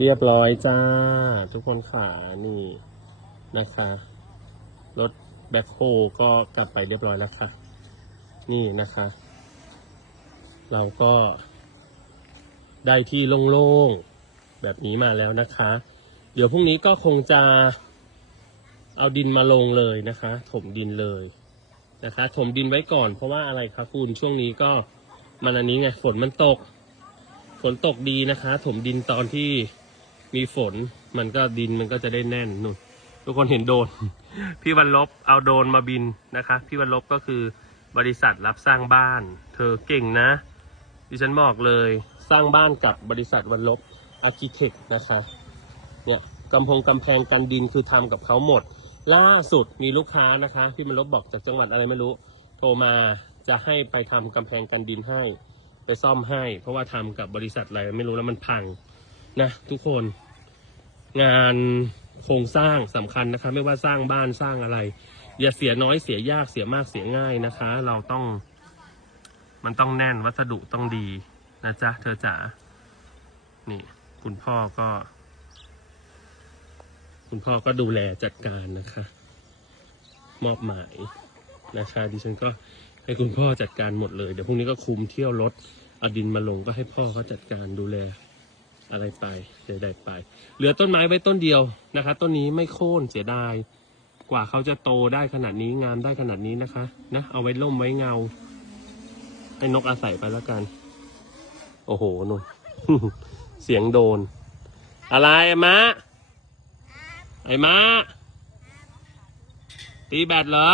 เรียบร้อยจ้า ทุกคนขานี่นะคะ รถแบ็คโฮก็กลับไปเรียบร้อยแล้วค่ะ นี่นะคะ เราก็ได้ที่โล่งๆ แบบนี้มาแล้วนะคะ เดี๋ยวพรุ่งนี้ก็คงจะเอาดินมาลงเลยนะคะ ถมดินเลยนะคะ ถมดินไว้ก่อนเพราะว่าอะไรคะคุณช่วงนี้ก็มันอันนี้ไงฝนมันตก ฝนตกดีนะคะ ถมดินตอนที่ มีฝนมันก็ดินมันก็จะได้แน่นนุ่นทุกคนเห็นโดน พี่วันลบเอาโดนมาบินนะคะ พี่วันลบก็คือบริษัทรับสร้างบ้าน เธอเก่งนะ ดิฉันบอกเลยสร้างบ้านกับบริษัทวันลบอาร์เคเต็กนะคะเนี่ยกำพงกำแพงกันดินคือทำกับเขาหมด ล่าสุดมีลูกค้านะคะที่มันลบบอกจากจังหวัดอะไรไม่รู้ โทรมาจะให้ไปทำกำแพงกันดินให้ ไปซ่อมให้ เพราะว่าทำกับบริษัทอะไรไม่รู้แล้วมันพัง นะทุกคน งานโครงสร้างสำคัญนะคะ ไม่ว่าสร้างบ้านสร้างอะไร อย่าเสียน้อยเสียยากเสียมากเสียง่ายนะคะ เราต้อง มันต้องแน่นวัสดุต้องดีนะจ๊ะเธอจ๋านี่ คุณพ่อก็ คุณพ่อก็ดูแลจัดการนะคะ มอบหมายนะคะดิฉันก็ให้คุณพ่อจัดการหมดเลย เดี๋ยวพรุ่งนี้ก็คุมเที่ยวรถเอาดินมาลงก็ให้พ่อเขาจัดการดูแล อะไรไปใดๆไป เหลือต้นไม้ไว้ต้นเดียวนะคะ ต้นนี้ไม่โค่นเสียดาย กว่าเขาจะโตได้ขนาดนี้งามได้ขนาดนี้นะคะ นะ เอาไว้ล่มไว้เงา ให้นกอาศัยไปแล้วกัน โอ้โหนุ่นเสียงโดน อะไรไอ้มะไอ้มะตีแบตเหรอ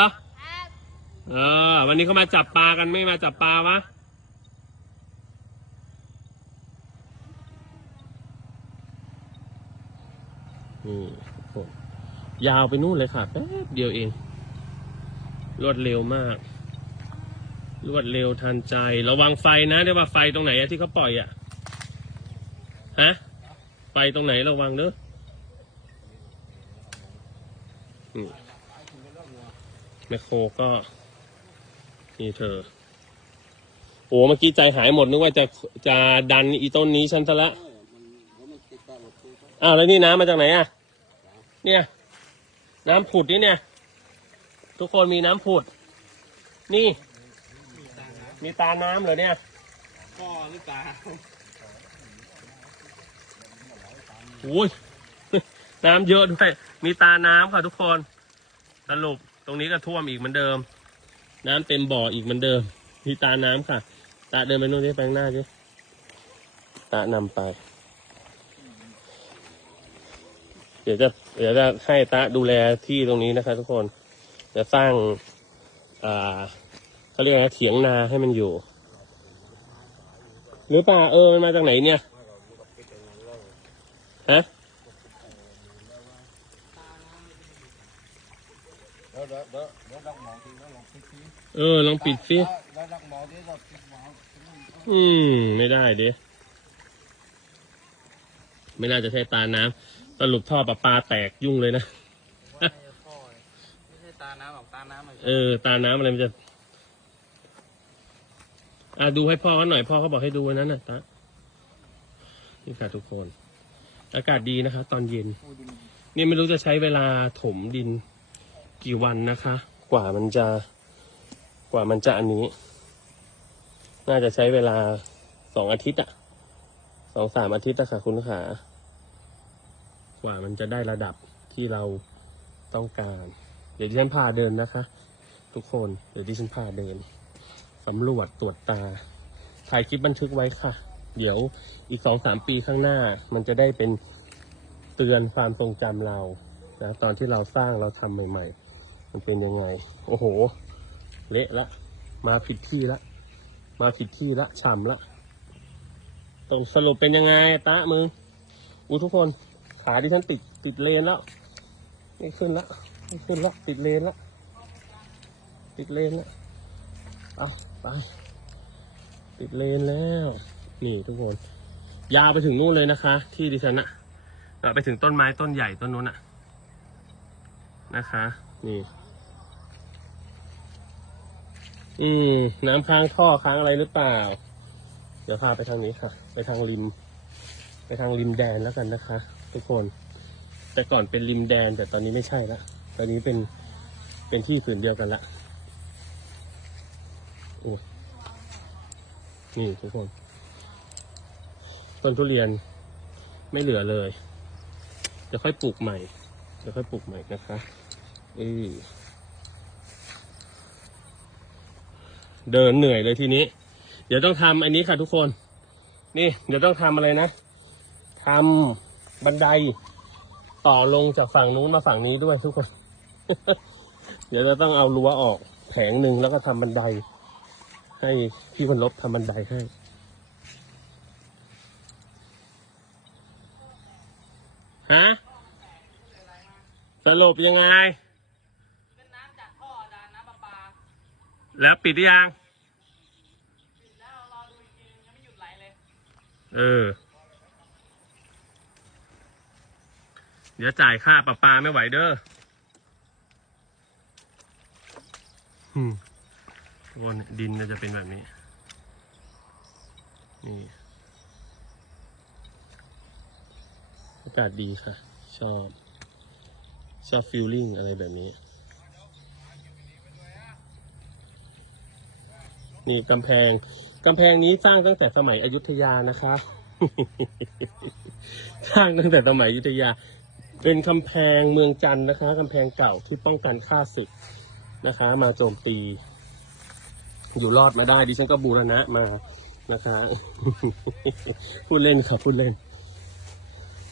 เออ วันนี้เขามาจับปลากันไม่มาจับปลาวะ นี่โอ้ยาวไปนู่นเลยค่ะแป๊บเดียวเอง รวดเร็วมาก รวดเร็วทันใจ ระวังไฟนะเดี๋ยวว่าไฟตรงไหนอะที่เขาปล่อยอะฮะไฟตรงไหนระวังเนอะนี่แมคโครก็ นี่เธอ โอ้เมื่อกี้ใจหายหมดนึกว่าจะจะดันอีต้นนี้ฉันซะละ อ้าวแล้วนี่น้ำมาจากไหนอะเนี่ย น้ำผุดนี่เนี่ย ทุกคนมีน้ำผุด นี่ มีตาน้ำเหรอเนี่ยพ่อหรือตาโอ้ยน้ำเยอะด้วย มีตาน้ำค่ะทุกคน สรุปตรงนี้ก็ท่วมอีกเหมือนเดิม น้ำเต็มบ่ออีกเหมือนเดิม มีตาน้ำค่ะ ตาเดินไปโน่นที่แปลงหน้าดิตานำไป เดี๋ยวจะเดี๋ยวจะให้ตาดูแลที่ตรงนี้นะคะ ทุกคนจะสร้างอ่าเขาเรียกอะไรนะเถียงนาให้มันอยู่ หรือเปล่าเออมันมาจากไหนเนี่ยฮะเดี๋ยวเดี๋ยวเด้องพลิกทีเออลองปิดสิแล้วดักหมอทีเราพลิกหมออืม ไม่ได้ดิไม่น่าจะใช่ตาน้ำ สรุปท่อประปาแตกยุ่งเลยนะ ว่าพ่อไม่ใช่ตาน้ำหรอกตาน้ำมันเออ ตาน้ำอะไรมันจะ อะดูให้พ่อเขาหน่อยพ่อเขาบอกให้ดูวันนั้นน่ะตานี่ค่ะทุกคน อากาศดีนะคะ ตอนเย็นนี่ไม่รู้จะใช้เวลาถมดินกี่วันนะคะ กว่ามันจะ กว่ามันจะอันนี้ น่าจะใช้เวลาสองอาทิตย์อะสองสามอาทิตย์อะค่ะคุณขา กว่ามันจะได้ระดับที่เราต้องการ เดี๋ยวดิฉันพาเดินนะคะ ทุกคนเดี๋ยวดิฉันพาเดินสำรวจตรวจตา ถ่ายคลิปบันทึกไว้ค่ะ เดี๋ยวอีกสองสามปีข้างหน้า มันจะได้เป็นเตือนความทรงจำเรานะตอนที่เราสร้างเราทำใหม่ ๆ มันเป็นยังไง โอ้โห เละละ มาผิดที่ละ มาผิดที่ละฉ่ำละตรงสรุปเป็นยังไงตะมึงอู้ทุกคน ขาที่ฉันติดติดเลนแล้วไม่ขึ้นละไม่ขึ้นละติดเลนละติดเลนละเอาไป ติดเลนแล้วนี่ทุกคน ยาวไปถึงนู่นเลยนะคะ ที่ดิฉันอะอะไปถึงต้นไม้ต้นใหญ่ต้นนู้นอะนะคะ นี่อืมน้ำค้างท่อค้างอะไรหรือเปล่า เดี๋ยวพาไปทางนี้ค่ะ ไปทางริม ไปทางริมแดนแล้วกันนะคะ ทุกคน แต่ก่อนเป็นริมแดนแต่ตอนนี้ไม่ใช่ละตอนนี้เป็นเป็นที่ผืนเดียวกันละโอ้นี่ทุกคนต้นทุเรียนไม่เหลือเลยเดี๋ยวค่อยปลูกใหม่เดี๋ยวค่อยปลูกใหม่นะคะเออเดินเหนื่อยเลยทีนี้ เดี๋ยวต้องทำอันนี้ค่ะทุกคน นี่ เดี๋ยวต้องทำอะไรนะทำ บันไดต่อลงจากฝั่งนู้นมาฝั่งนี้ด้วยทุกคน เดี๋ยวเราต้องเอารั้วออกแผงหนึ่งแล้วก็ทำบันได ให้พี่คนลบทำบันไดให้ ฮะ สรุปยังไงเป็นน้ำจากท่ออาจารย์น้ำประปาแล้วปิดหรือยังปิดแล้วรอดูอีกทีนึงยังไม่หยุดไหลเลยเออ ดี๋ยวจ่ายค่าประปาไม่ไหวเด้ออืมทุกคนดินมันจะเป็นแบบนี้ นี่อากาศดีค่ะ ชอบ ชอบฟิลลิ่งอะไรแบบนี้ นี่กำแพงกำแพงนี้สร้างตั้งแต่สมัยอยุธยานะคะ สร้างตั้งแต่สมัยอยุธยา เป็นกำแพงเมืองจันทร์นะคะกำแพงเก่าที่ป้องกันข้าศึกนะคะ มาโจมตี อยู่รอดมาได้ดิฉันก็บูรณะมานะคะพูดเล่นค่ะพูดเล่น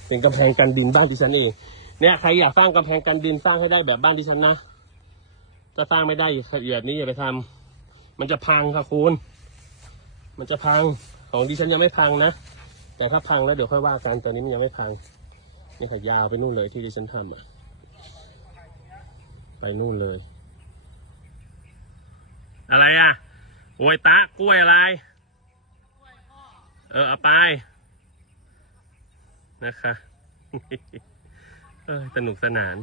เป็นกำแพงกันดินบ้านดิฉันเองเนี่ยใครอยากสร้างกำแพงกันดินสร้างให้ได้แบบบ้านดิฉันนะถ้าสร้างไม่ได้แบบนี้อย่าไปทำมันจะพังค่ะคุณ มันจะพังของดิฉันยังไม่พังนะแต่ถ้าพังแล้วเดี๋ยวค่อยว่ากันตอนนี้มันยังไม่พัง นี่ค่ะยาวไปนู่นเลยที่ดิฉันทำอะ ไปนู่นเลย อะไรอะโวยตะกล้วยอะไร เออเอาไปนะคะ เออสนุกสนาน